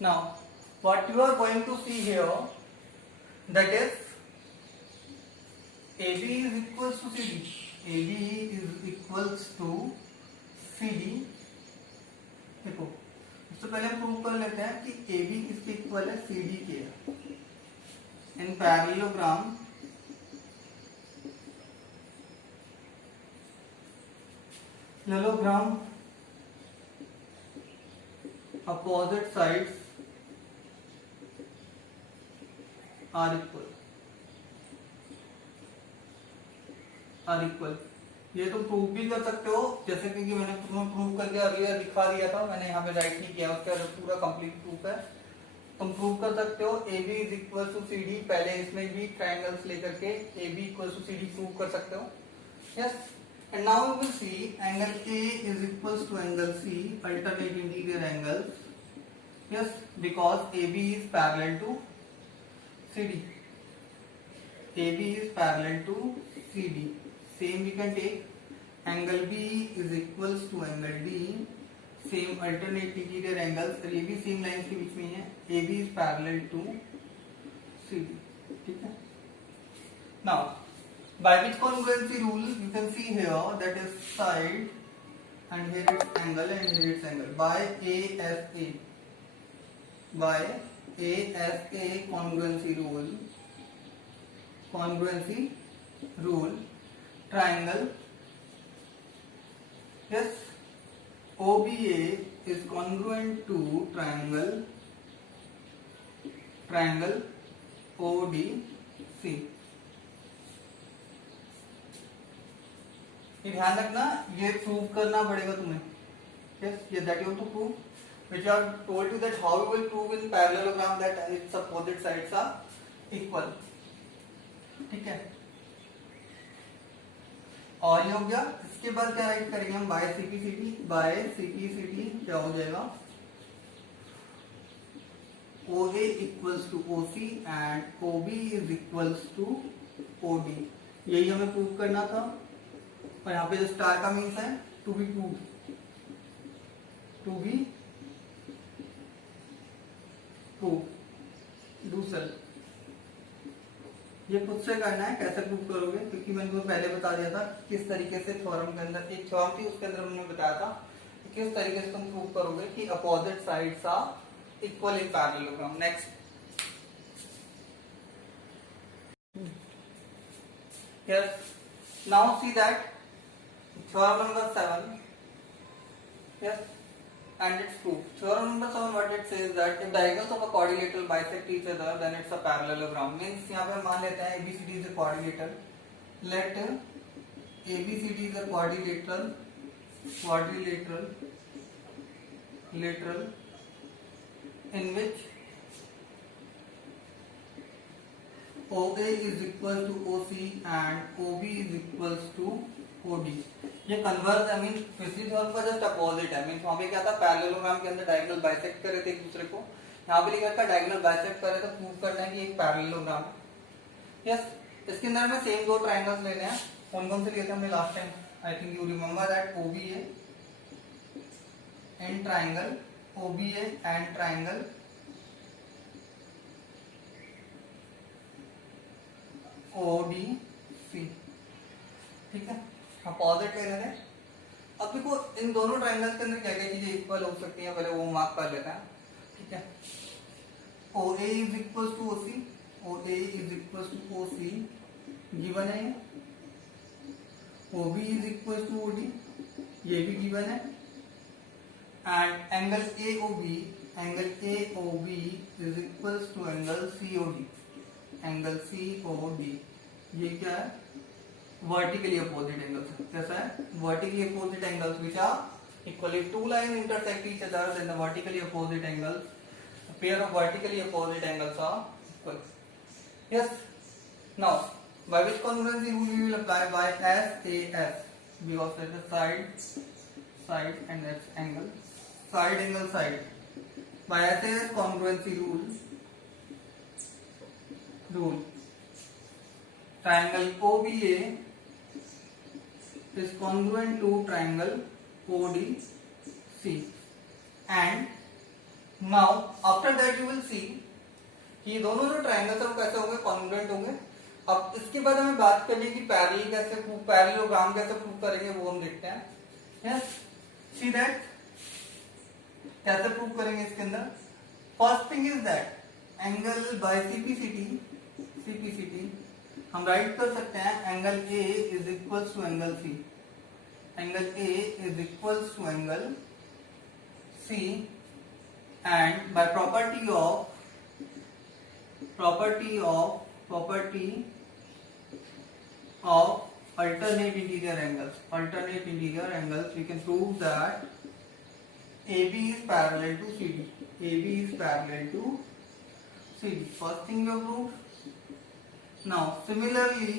Now, what you are going to see here, that is AB is equals to CD. AB is equals to CD. देखो, सबसे पहले हम prove कर लेते हैं कि AB किसके इक्वल है, CD के है. In parallelogram, opposite sides are equal. ये तो प्रूव भी कर सकते हो, जैसे कि मैंने प्रूव करके अर्लियर दिखा दिया था, मैंने यहाँ पे राइट नहीं किया, उसका पूरा कंप्लीट प्रूफ है. तुम प्रूव कर सकते हो AB is equal to CD. पहले इसमें भी ट्राइंगल्स लेकर के AB equal to CD prove कर सकते हो. Yes. And now you will see angle A is equal to angle C, alternate interior angles. Yes, because AB is parallel to CD. AB is parallel to CD. Same we can take angle B is equals to angle D. Same alternate interior angles. ये भी same lines के बीच में है. AB is parallel to CD. ठीक है. Now, by which congruency rule you can see here, that is side, and here it's angle and here it's angle. By ASA. By ASA congruency rule, triangle, yes, OBA is congruent to triangle ODC. ये ध्यान रखना, ये prove करना पड़ेगा तुम्हें. yes, ये that you have to prove, which I have told you that how you will prove in parallelogram that its opposite sides are equal. ठीक है. और ये हो गया. इसके बाद क्या राइट करेंगे हम, बाय CPCD. बाय CPCD क्या हो जाएगा, OA equals to OC and OB is equals to OD. यही हमें प्रूव करना था. और यहाँ पे जो स्टार का मीन्स है टू बी प्रूव, दूसरा ये खुद से करना है. कैसे प्रूव करोगे, क्योंकि मैंने तुम्हें पहले बता दिया था किस तरीके से थ्योरम के अंदर एक थ्योरम थी, उसके अंदर मैंने बताया था कि किस तरीके से तुम प्रूव करोगे कि opposite sides are equal in parallelogram. Next, yes, now see that theorem number 7. यस, and its proof. Theorem number 7, what it says that if diagonals of a quadrilateral bisect each other, then it's a parallelogram. Means यहाँ पे हम मान लेते हैं ABCD is a quadrilateral. Let ABCD is a quadrilateral in which OA is equal to OC and OB is equals to OD. ये converse, I mean पिछली theorem का just opposite है. मीन वहां पे क्या था, पैरेललोग्राम के अंदर डायगोनल बाइसेक्ट कर रहे थे एक दूसरे को. यहाँ पे लिखा था डायगोनल बाइसेक्ट कर रहे थे, प्रूव करना है कि एक पैरेललोग्राम है. यस, इसके अंदर में सेम दो ट्राइंगल्स लेने हैं. कौन कौन से लिए थे हमने last time, I think you remember that OBA and triangle ODC. ठीक है, अपोजिट ले रहे हैं. अब देखो इन दोनों ट्राइंगल्स के अंदर क्या क्या चीजें इक्वल हो सकती हैं, पहले वो मार्क कर लेते हैं. ठीक है, OA is equal to OC given है. OB is equal to OD, ये भी गिवन है. And angle AOB is equal to angle COD. ये क्या है, vertically opposite angles. कैसा है, vertically opposite angles which are equal. If two lines intersect each other, then the vertically opposite angles, a pair of vertically opposite angles are equal. Yes. Now, by which congruency rule we will apply? By SAS, because that is side and that's angle. Side. By SAS congruency rule. Triangle OBA is congruent to triangle ODC and now after that you will सी कि ये दोनों जो triangles हैं वो कैसे होंगे, congruent होंगे। अब इसके बाद हमें बात करनी कि पैरेललोग्राम कैसे प्रूव करेंगे वो हम देखते हैं। यस, सी दैट कैसे प्रूव करेंगे इसके अंदर। First thing is that angle by CPCT हम राइट कर सकते हैं angle A is equals to angle C. Angle A is equals to angle C and by property of alternate interior angles we can prove that AB is parallel to CD. First thing we have proved. Now similarly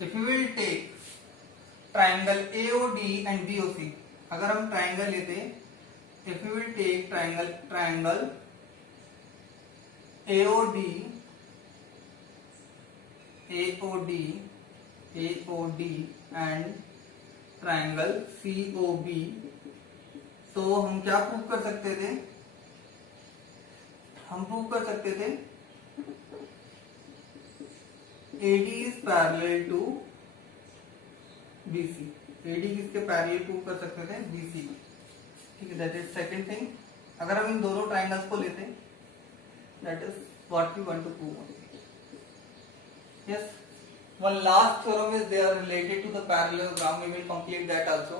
if we will take triangle AOD and BOC, अगर हम triangle लेते, if we will take triangle AOD and triangle COB, तो हम क्या prove कर सकते थे, हम प्रूव कर सकते थे AD is parallel to BC। AD किसके पैरेलल प्रूव कर सकते थे, BC। ठीक है, दैट इज सेकंड थिंग। अगर हम इन दोनों ट्राइंगल्स को लेते हैं, that is what we want to prove. Yes, one last theorem is there related to the parallelogram, we will complete that also.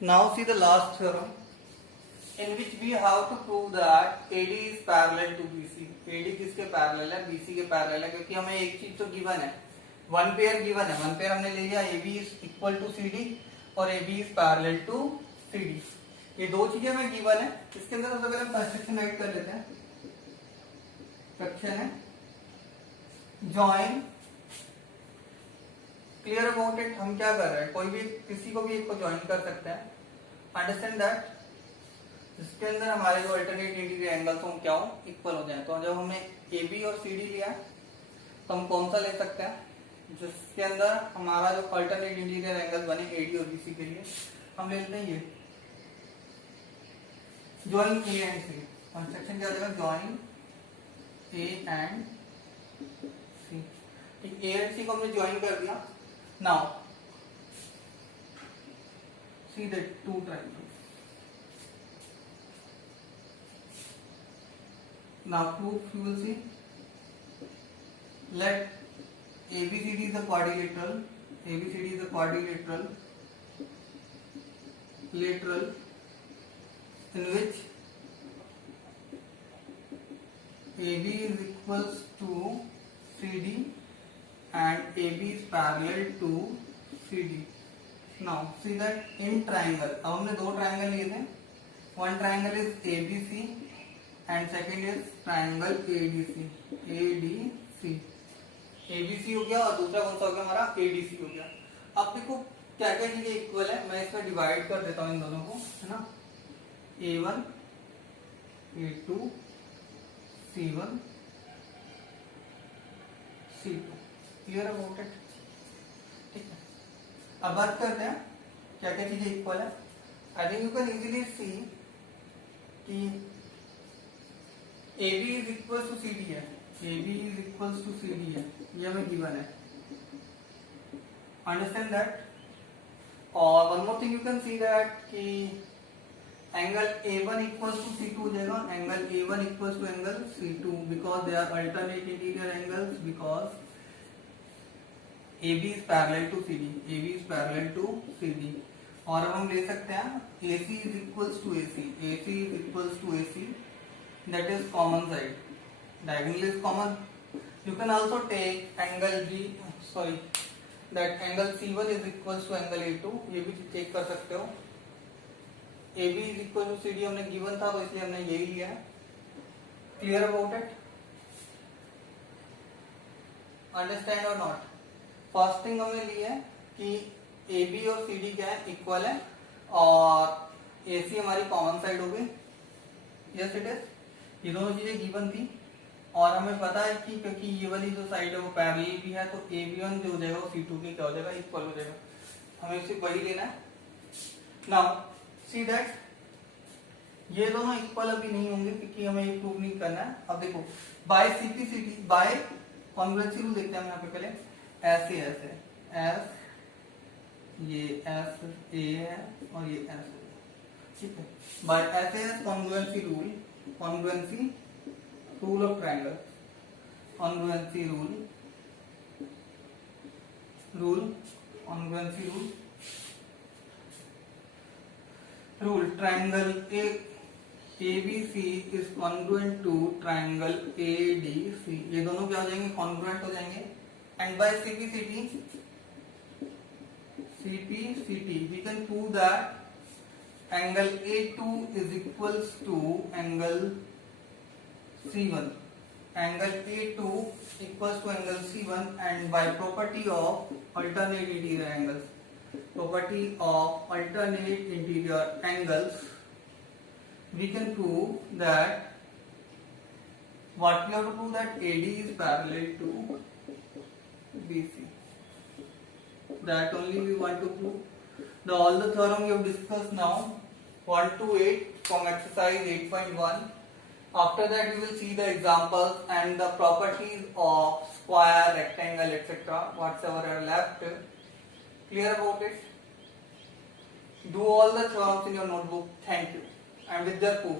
Now see the last theorem in which we have to prove that AD is parallel to BC। AD किसके parallel है, BC के parallel है, क्योंकि हमें एक चीज तो given है, वन पेयर गिवन है। वन पेयर हमने ले लिया, AB is equal to CD और AB is parallel to CD। ये दो चीजें हमें गिवन है। इसके अंदर सबसे पहले हम कंस्ट्रक्शन राइट कर लेते हैं। कंस्ट्रक्शन है जॉइन, क्लियर अबाउट इट। हम क्या कर रहे हैं, कोई भी किसी को भी एक को ज्वाइन कर सकते हैं। अंडरस्टैंड दैट जिसके अंदर हमारे जो अल्टरनेट इंटीरियर एंगल्स हो क्या हो, इक्वल हो जाए। तो जब हमने AB और CD लिया तो हम कौन सा ले सकते हैं, जिसके अंदर हमारा जो अल्टरनेट इंटीरियर एंगल बने AD और BC के लिए, हम ले लेते हैं ये join A and C। Construction क्या हो जाएगा, ज्वाइन A एंड C। ठीक, A एंड C को हमने ज्वाइन कर दिया। Now see the two triangles. Now proof you will see. Let ABCD is a quadrilateral. ABCD is a quadrilateral. Lateral in which AB is equals to CD and AB is parallel to CD. Now see that in triangle. अब हमने दो triangle लिए थे। One triangle is ABC and second is triangle ADC। ABC हो गया और दूसरा कौन सा हो गया हमारा, ADC हो गया। अब देखो क्या क्या चीजें इक्वल है, मैं इसमें डिवाइड कर देता हूं इन दोनों को, है ना। A1 A2 C1 C2, clear about it. ठीक है, अब बात करते हैं क्या क्या चीजें इक्वल है। I think you can easily सी कि AB is equals to CD है, AB is equals to CD है, ये हमें गिवन है। Understand that. और one more thing you can see that कि angle A1 equals to C2 हो जाएगा, angle A1 equals to angle C2 because they are alternate interior angles, because AB is parallel to CD, AB is parallel to CD। और अब हम ले सकते हैं AC is equals to AC, AC is equals to AC, that is common side, diagonal is common। You can also take angle that angle C1 is equals to angle A2, ये भी check कर सकते हो। AB is equal to CD हमने given था तो इसलिए हमने यही लिया है। क्लियर अबाउट इट, अंडरस्टैंड और नॉट। फर्स्ट थिंग हमने लिया है कि AB और CD क्या है, इक्वल है और AC हमारी कॉमन साइड हो गई। यस इट इज, ये दोनों चीजें गिवन थी। और हमें पता है कि क्योंकि ये वाली जो साइड है वो पैरेलल भी है, तो AB1 जो हो जाएगा वो C2 के क्या हो जाएगा, इक्वल हो जाएगा। हमें सिर्फ वही लेना है। नाउ सी दैट ये दोनों इक्वल अभी नहीं होंगे क्योंकि हमें ये प्रूव नहीं करना है। अब देखो by CPCT, by congruency rule देखते हैं हम यहाँ पे पहले। ऐसे ऐसे एस, ये एस ए है और ये एस है, ठीक है। बाय ऐसे S congruency rule, congruency rule of triangle, congruency rule, congruency rule triangle ABC is congruent to triangle ADC, ये दोनों क्या हो जाएंगे, congruent हो जाएंगे। And by CPCT we can prove that angle A2 is equals to angle C1, angle A2 equals to angle C1, and by property of alternate interior angles, property of alternate interior angles, we can prove that what we have to prove, that AD is parallel to BC. That only we want to prove. The all the theorem we have discussed now 1 to 8 from exercise 8.1. After that we will see the examples and the properties of square, rectangle, etc. whatsoever are left. Clear about it? Do all the theorems in your notebook. Thank you. And with their proof.